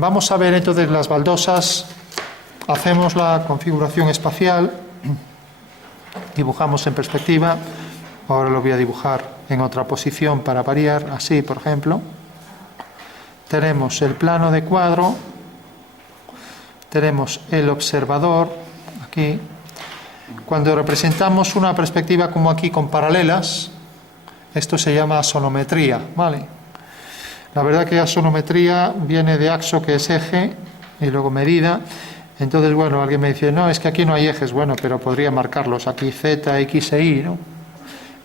Vamos a ver entonces las baldosas. Hacemos la configuración espacial, dibujamos en perspectiva. Ahora lo voy a dibujar en otra posición para variar, así por ejemplo. Tenemos el plano de cuadro, tenemos el observador aquí. Cuando representamos una perspectiva como aquí con paralelas, esto se llama asonometría, ¿vale? La verdad que asonometría viene de axo, que es eje, y luego medida. Entonces, bueno, alguien me dice, no, es que aquí no hay ejes. Bueno, pero podría marcarlos aquí, Z, X e Y, ¿no?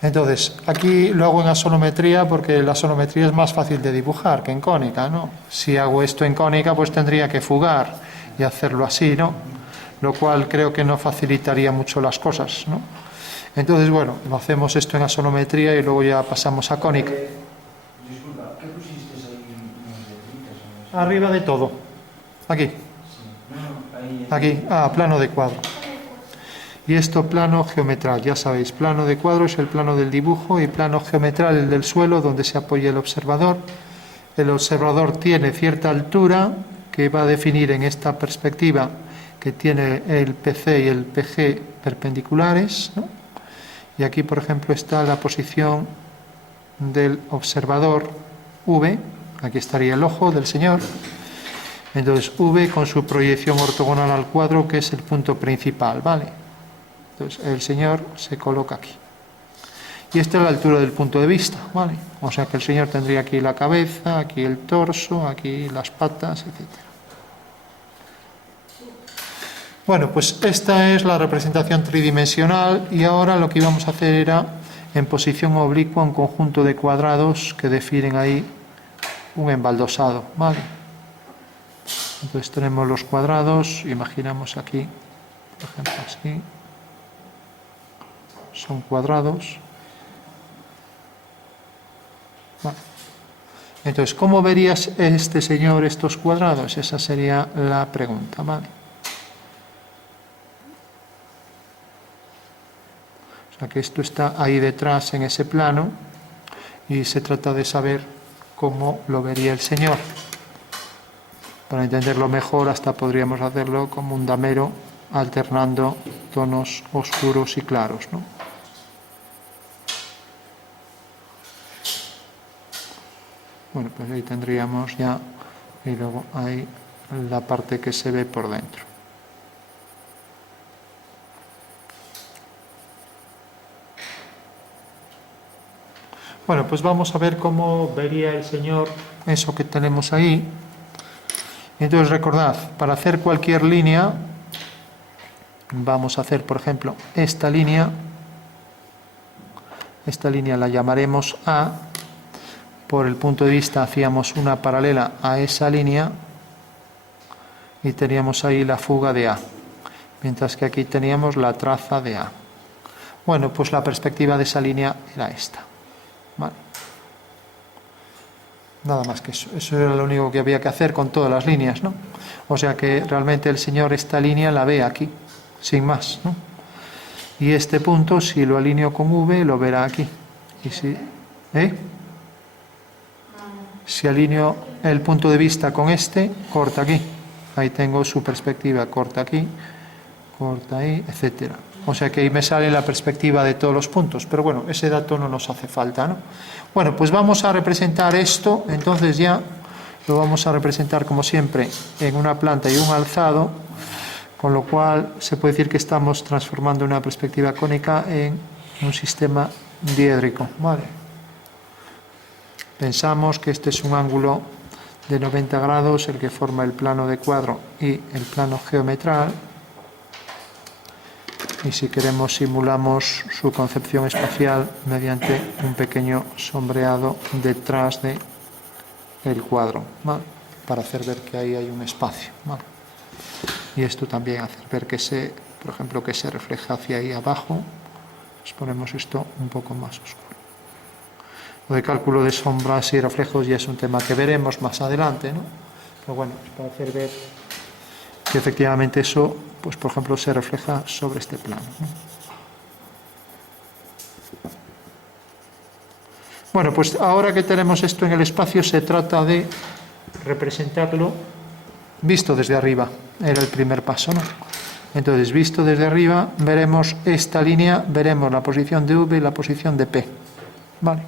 Entonces, aquí lo hago en asonometría porque la asonometría es más fácil de dibujar que en cónica, ¿no? Si hago esto en cónica, pues tendría que fugar y hacerlo así, ¿no? Lo cual creo que no facilitaría mucho las cosas, ¿no? Entonces, bueno, hacemos esto en asonometría y luego ya pasamos a cónica. Disculpa, ¿qué pusiste ahí en letritas? Arriba de todo. Aquí. Aquí. Plano de cuadro. Y esto plano geometral, ya sabéis, plano de cuadro es el plano del dibujo y plano geometral el del suelo donde se apoya el observador. El observador tiene cierta altura que va a definir en esta perspectiva que tiene el PC y el PG perpendiculares, ¿no? Y aquí, por ejemplo, está la posición del observador V, aquí estaría el ojo del señor. Entonces V con su proyección ortogonal al cuadro, que es el punto principal, ¿vale? Entonces el señor se coloca aquí. Y esta es la altura del punto de vista, ¿vale? O sea que el señor tendría aquí la cabeza, aquí el torso, aquí las patas, etc. Bueno, pues esta es la representación tridimensional y ahora lo que íbamos a hacer era, en posición oblicua, un conjunto de cuadrados que definen ahí un embaldosado, ¿vale? Entonces tenemos los cuadrados, imaginamos aquí, por ejemplo, así. Son cuadrados. Vale. Entonces, ¿cómo verías este señor estos cuadrados? Esa sería la pregunta, ¿vale? O sea que esto está ahí detrás en ese plano y se trata de saber cómo lo vería el señor. Para entenderlo mejor, hasta podríamos hacerlo como un damero alternando tonos oscuros y claros, ¿no? Bueno, pues ahí tendríamos ya, y luego ahí la parte que se ve por dentro. Bueno, pues vamos a ver cómo vería el señor eso que tenemos ahí. Entonces recordad, para hacer cualquier línea, vamos a hacer, por ejemplo, esta línea la llamaremos A. Por el punto de vista hacíamos una paralela a esa línea y teníamos ahí la fuga de A, mientras que aquí teníamos la traza de A. Bueno, pues la perspectiva de esa línea era esta, ¿vale? Nada más que eso. Eso era lo único que había que hacer con todas las líneas, ¿no? O sea que realmente el señor esta línea la ve aquí, sin más, ¿no? Y este punto, si lo alineo con V, lo verá aquí. Y si alineo el punto de vista con este, corta aquí. Ahí tengo su perspectiva, corta aquí, corta ahí, etc. O sea que ahí me sale la perspectiva de todos los puntos. Pero bueno, ese dato no nos hace falta, ¿no? Bueno, pues vamos a representar esto. Entonces ya lo vamos a representar como siempre en una planta y un alzado, con lo cual se puede decir que estamos transformando una perspectiva cónica en un sistema diédrico, ¿vale? Pensamos que este es un ángulo de 90 grados, el que forma el plano de cuadro y el plano geometral. Y si queremos simulamos su concepción espacial mediante un pequeño sombreado detrás del cuadro, ¿vale? Para hacer ver que ahí hay un espacio, ¿vale? Y esto también hace ver que por ejemplo, que se refleja hacia ahí abajo. Pues ponemos esto un poco más oscuro. Lo de cálculo de sombras y reflejos ya es un tema que veremos más adelante, ¿no? Pero bueno, es para hacer ver que efectivamente eso, pues por ejemplo, se refleja sobre este plano, ¿no? Bueno, pues ahora que tenemos esto en el espacio, se trata de representarlo visto desde arriba, era el primer paso, ¿no? Entonces, visto desde arriba, veremos esta línea, veremos la posición de V y la posición de P. ¿Vale?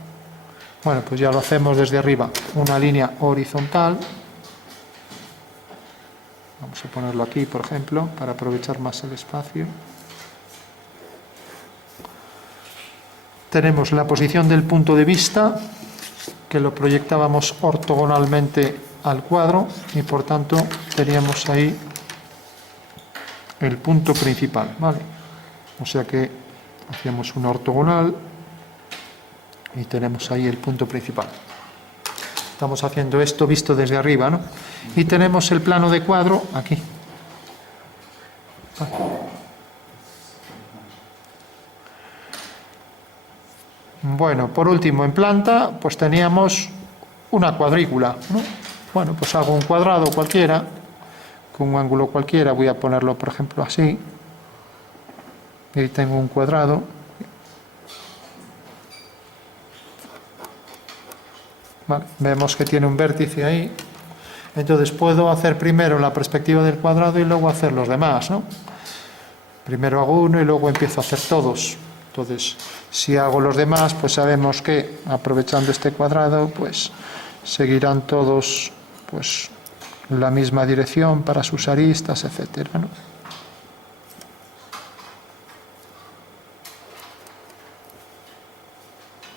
Bueno, pues ya lo hacemos desde arriba. Una línea horizontal. Vamos a ponerlo aquí, por ejemplo, para aprovechar más el espacio. Tenemos la posición del punto de vista, que lo proyectábamos ortogonalmente al cuadro, y por tanto teníamos ahí el punto principal, ¿vale? O sea que hacíamos una ortogonal y tenemos ahí el punto principal. Estamos haciendo esto visto desde arriba, ¿no? Y tenemos el plano de cuadro aquí. Vale. Bueno, por último, en planta, pues teníamos una cuadrícula, ¿no? Bueno, pues hago un cuadrado cualquiera, con un ángulo cualquiera, voy a ponerlo por ejemplo así, y ahí tengo un cuadrado, vale, vemos que tiene un vértice ahí, entonces puedo hacer primero la perspectiva del cuadrado y luego hacer los demás, ¿no? Primero hago uno y luego empiezo a hacer todos. Entonces, si hago los demás, pues sabemos que aprovechando este cuadrado, pues seguirán todos pues la misma dirección para sus aristas, etcétera, ¿no?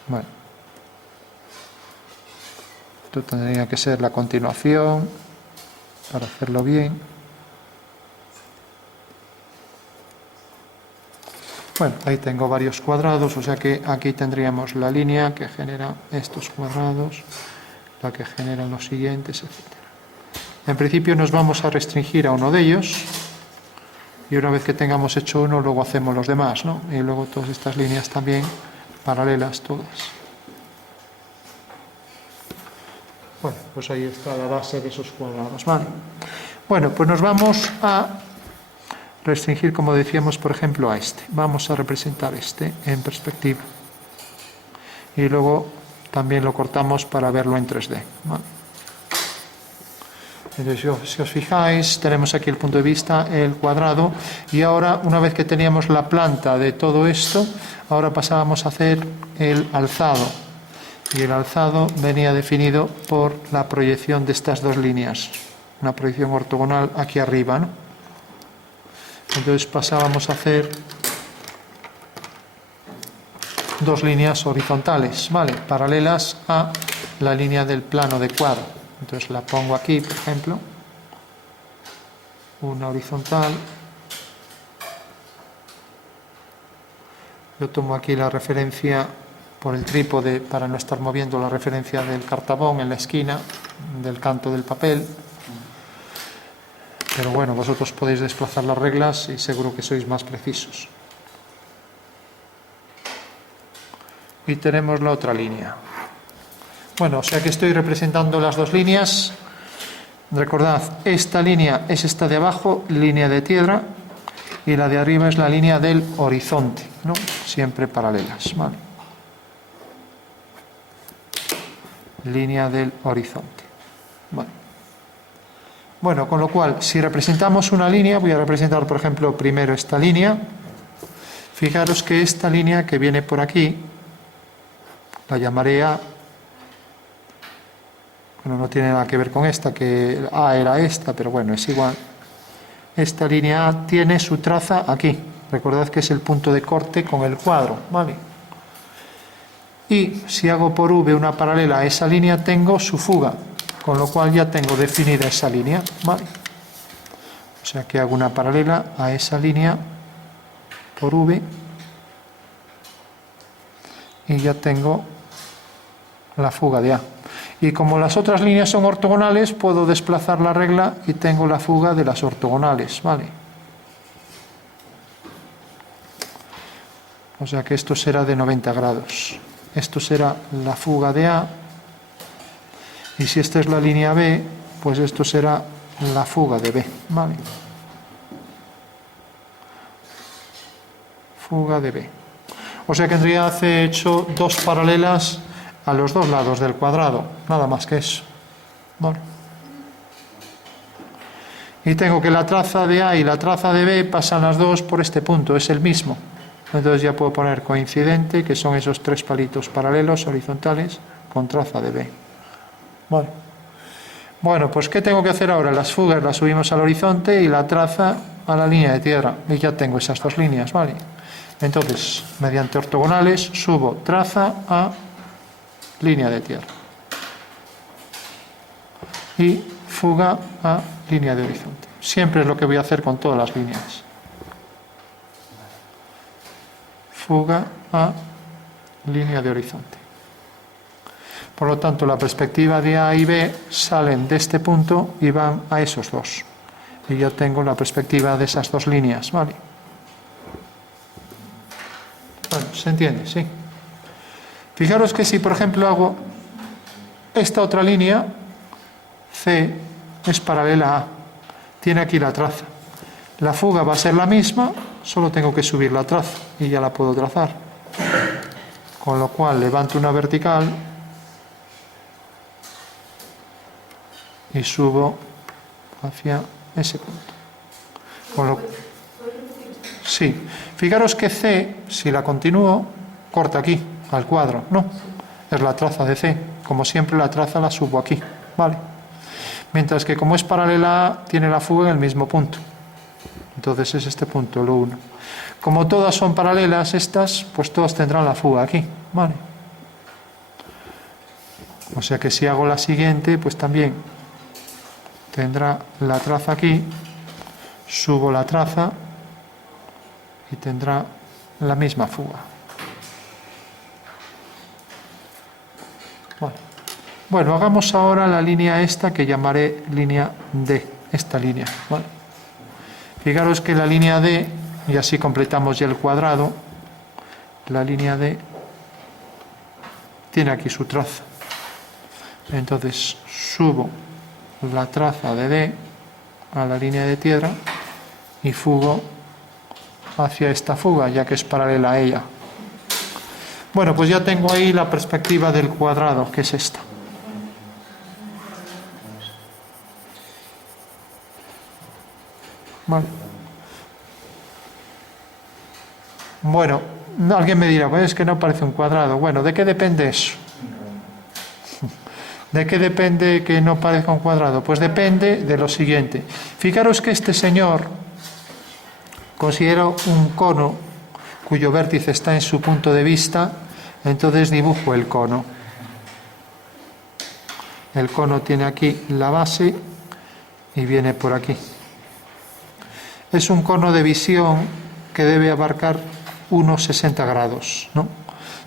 Bueno, esto tendría que ser la continuación para hacerlo bien. Bueno, ahí tengo varios cuadrados, o sea que aquí tendríamos la línea que genera estos cuadrados, la que genera los siguientes, etcétera. En principio nos vamos a restringir a uno de ellos y una vez que tengamos hecho uno luego hacemos los demás, ¿no? Y luego todas estas líneas también paralelas todas. Bueno, pues ahí está la base de esos cuadrados, ¿vale? Bueno, pues nos vamos a restringir, como decíamos, por ejemplo, a este. Vamos a representar este en perspectiva y luego también lo cortamos para verlo en 3D, ¿vale? Entonces, si os fijáis, tenemos aquí el punto de vista, el cuadrado, y ahora, una vez que teníamos la planta de todo esto, ahora pasábamos a hacer el alzado. Y el alzado venía definido por la proyección de estas dos líneas, una proyección ortogonal aquí arriba, ¿no? Entonces pasábamos a hacer dos líneas horizontales, ¿vale? Paralelas a la línea del plano de cuadro. Entonces la pongo aquí, por ejemplo, una horizontal. Yo tomo aquí la referencia por el trípode para no estar moviendo la referencia del cartabón en la esquina del canto del papel. Pero bueno, vosotros podéis desplazar las reglas y seguro que sois más precisos. Y tenemos la otra línea. Bueno, o sea que estoy representando las dos líneas. Recordad, esta línea es esta de abajo, línea de tierra, y la de arriba es la línea del horizonte, ¿no? Siempre paralelas, ¿vale? Línea del horizonte. Vale. Bueno, con lo cual, si representamos una línea, voy a representar, por ejemplo, primero esta línea. Fijaros que esta línea que viene por aquí, la llamaré A. Bueno, no tiene nada que ver con esta, que A era esta, pero bueno, es igual. Esta línea A tiene su traza aquí. Recordad que es el punto de corte con el cuadro, ¿vale? Y si hago por V una paralela a esa línea, tengo su fuga, con lo cual ya tengo definida esa línea, ¿vale? O sea que hago una paralela a esa línea por V y ya tengo la fuga de A. Y como las otras líneas son ortogonales, puedo desplazar la regla y tengo la fuga de las ortogonales, ¿vale? O sea que esto será de 90 grados. Esto será la fuga de A. Y si esta es la línea B, pues esto será la fuga de B, ¿vale? Fuga de B. O sea que en realidad he hecho dos paralelas a los dos lados del cuadrado, nada más que eso. Bueno. Y tengo que la traza de A y la traza de B pasan las dos por este punto, es el mismo. Entonces ya puedo poner coincidente, que son esos tres palitos paralelos, horizontales, con traza de B. Vale. Bueno, pues ¿qué tengo que hacer ahora? Las fugas las subimos al horizonte y la traza a la línea de tierra. Y ya tengo esas dos líneas, ¿vale? Entonces, mediante ortogonales, subo traza a línea de tierra. Y fuga a línea de horizonte. Siempre es lo que voy a hacer con todas las líneas. Fuga a línea de horizonte. Por lo tanto, la perspectiva de A y B salen de este punto y van a esos dos. Y ya tengo la perspectiva de esas dos líneas, ¿vale? Bueno, ¿se entiende? Sí. Fijaros que si, por ejemplo, hago esta otra línea, C es paralela a A, tiene aquí la traza. La fuga va a ser la misma, solo tengo que subir la traza y ya la puedo trazar. Con lo cual levanto una vertical y subo hacia ese punto. Sí, fijaros que C, si la continúo, corta aquí, al cuadro, ¿no? Es la traza de C, como siempre la traza la subo aquí, ¿vale? Mientras que como es paralela a, tiene la fuga en el mismo punto. Entonces es este punto, lo 1. Como todas son paralelas estas, pues todas tendrán la fuga aquí, ¿vale? O sea que si hago la siguiente, pues también tendrá la traza aquí, subo la traza y tendrá la misma fuga. Vale. Bueno, hagamos ahora la línea esta que llamaré línea D, esta línea, ¿vale? Fijaros que la línea D, y así completamos ya el cuadrado, la línea D tiene aquí su traza. Entonces subo la traza de D a la línea de tierra y fugo hacia esta fuga, ya que es paralela a ella. Bueno, pues ya tengo ahí la perspectiva del cuadrado, que es esta. Vale. Bueno, alguien me dirá, pues es que no parece un cuadrado. Bueno, ¿de qué depende eso? ¿De qué depende que no parezca un cuadrado? Pues depende de lo siguiente. Fijaros que este señor considero un cono cuyo vértice está en su punto de vista, entonces dibujo el cono. El cono tiene aquí la base y viene por aquí. Es un cono de visión que debe abarcar unos 60 grados, ¿no?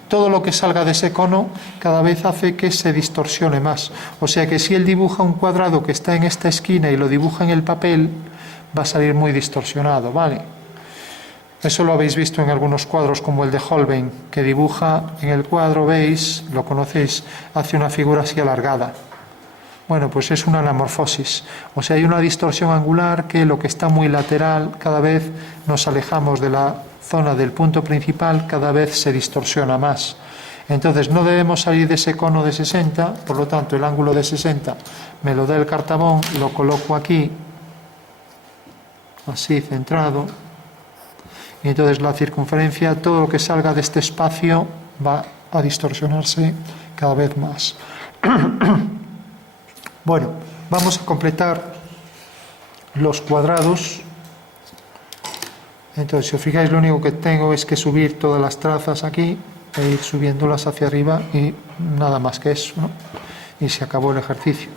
Todo lo que salga de ese cono cada vez hace que se distorsione más. O sea que si él dibuja un cuadrado que está en esta esquina y lo dibuja en el papel, va a salir muy distorsionado, ¿vale? Eso lo habéis visto en algunos cuadros como el de Holbein, que dibuja en el cuadro, veis, lo conocéis, hace una figura así alargada. Bueno, pues es una anamorfosis. O sea, hay una distorsión angular que lo que está muy lateral, cada vez nos alejamos de la zona del punto principal, cada vez se distorsiona más. Entonces no debemos salir de ese cono de 60, por lo tanto el ángulo de 60 me lo da el cartabón, lo coloco aquí, así centrado, y entonces la circunferencia, todo lo que salga de este espacio va a distorsionarse cada vez más. Bueno, vamos a completar los cuadrados. Entonces, si os fijáis, lo único que tengo es que subir todas las trazas aquí e ir subiéndolas hacia arriba y nada más que eso, ¿no? Y se acabó el ejercicio.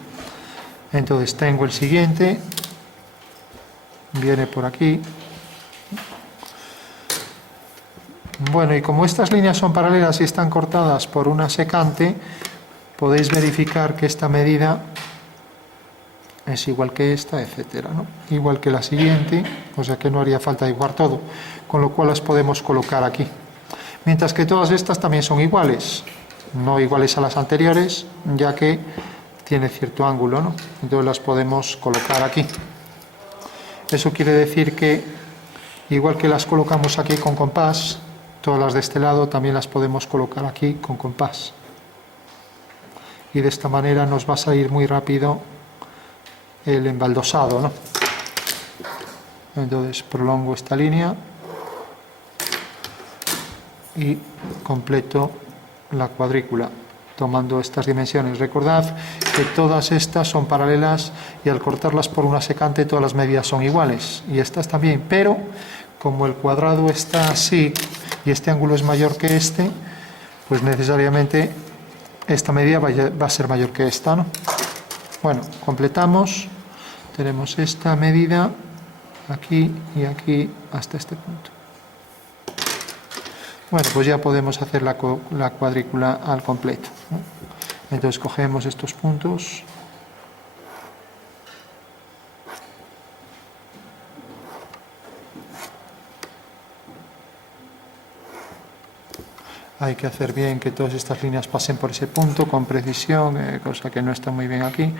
Entonces tengo el siguiente, viene por aquí. Bueno, y como estas líneas son paralelas y están cortadas por una secante, podéis verificar que esta medida es igual que esta, etcétera, ¿no? Igual que la siguiente, o sea que no haría falta dibujar todo, con lo cual las podemos colocar aquí. Mientras que todas estas también son iguales, no iguales a las anteriores, ya que tiene cierto ángulo, ¿no? Entonces las podemos colocar aquí. Eso quiere decir que, igual que las colocamos aquí con compás, todas las de este lado también las podemos colocar aquí con compás. Y de esta manera nos va a salir muy rápido el embaldosado, ¿no? Entonces prolongo esta línea y completo la cuadrícula tomando estas dimensiones. Recordad que todas estas son paralelas y al cortarlas por una secante todas las medidas son iguales y estas también, pero como el cuadrado está así y este ángulo es mayor que este, pues necesariamente esta medida va a ser mayor que esta, ¿no? Bueno, completamos, tenemos esta medida aquí y aquí hasta este punto. Bueno, pues ya podemos hacer la cuadrícula al completo, ¿no? Entonces cogemos estos puntos. Hay que hacer bien que todas estas líneas pasen por ese punto con precisión, cosa que no está muy bien aquí.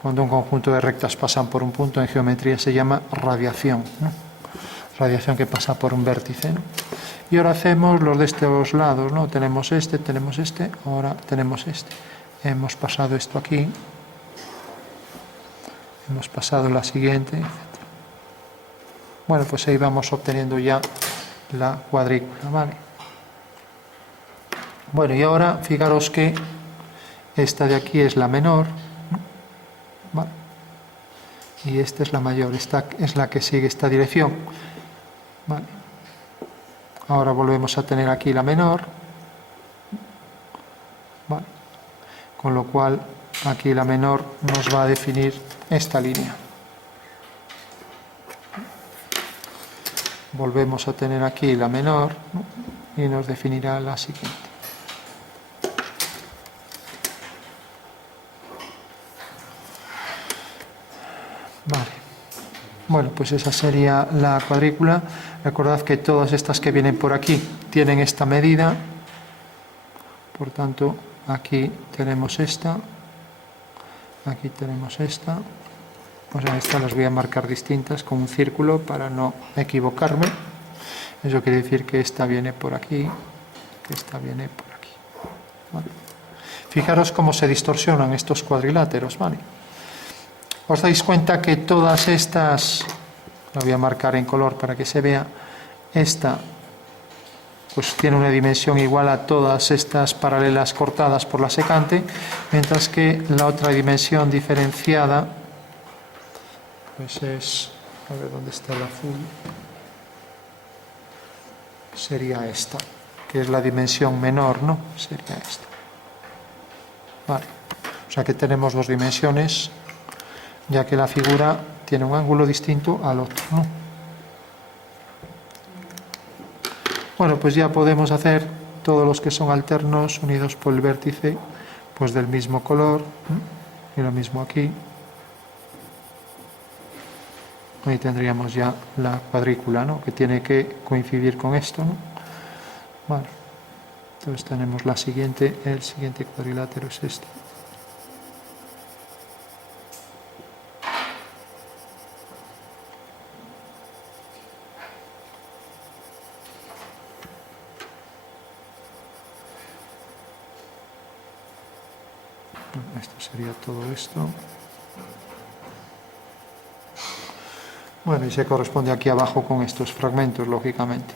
Cuando un conjunto de rectas pasan por un punto en geometría se llama radiación, ¿no? Radiación que pasa por un vértice, ¿no? Y ahora hacemos los de estos lados, ¿no? Tenemos este, ahora tenemos este. Hemos pasado esto aquí, hemos pasado la siguiente, etc. Bueno, pues ahí vamos obteniendo ya la cuadrícula, ¿vale? Bueno, y ahora fijaros que esta de aquí es la menor, ¿no? ¿Vale? Y esta es la mayor, esta es la que sigue esta dirección, ¿vale? Ahora volvemos a tener aquí la menor, ¿vale? Con lo cual aquí la menor nos va a definir esta línea. Volvemos a tener aquí la menor, ¿no? Y nos definirá la siguiente. Vale. Bueno, pues esa sería la cuadrícula. Recordad que todas estas que vienen por aquí tienen esta medida. Por tanto, aquí tenemos esta. Aquí tenemos esta. Pues a estas las voy a marcar distintas con un círculo para no equivocarme. Eso quiere decir que esta viene por aquí, que esta viene por aquí. ¿Vale? Fijaros cómo se distorsionan estos cuadriláteros, ¿vale? Os dais cuenta que todas estas, la voy a marcar en color para que se vea, esta pues tiene una dimensión igual a todas estas paralelas cortadas por la secante, mientras que la otra dimensión diferenciada pues es, a ver dónde está el azul, sería esta, que es la dimensión menor, ¿no? Sería esta. Vale. O sea que tenemos dos dimensiones, ya que la figura tiene un ángulo distinto al otro, ¿no? Bueno, pues ya podemos hacer todos los que son alternos unidos por el vértice, pues del mismo color, ¿no? Y lo mismo aquí. Ahí tendríamos ya la cuadrícula, ¿no? Que tiene que coincidir con esto, ¿no? Vale. Entonces tenemos la siguiente, el siguiente cuadrilátero es este. Esto sería todo esto. Bueno, y se corresponde aquí abajo con estos fragmentos, lógicamente.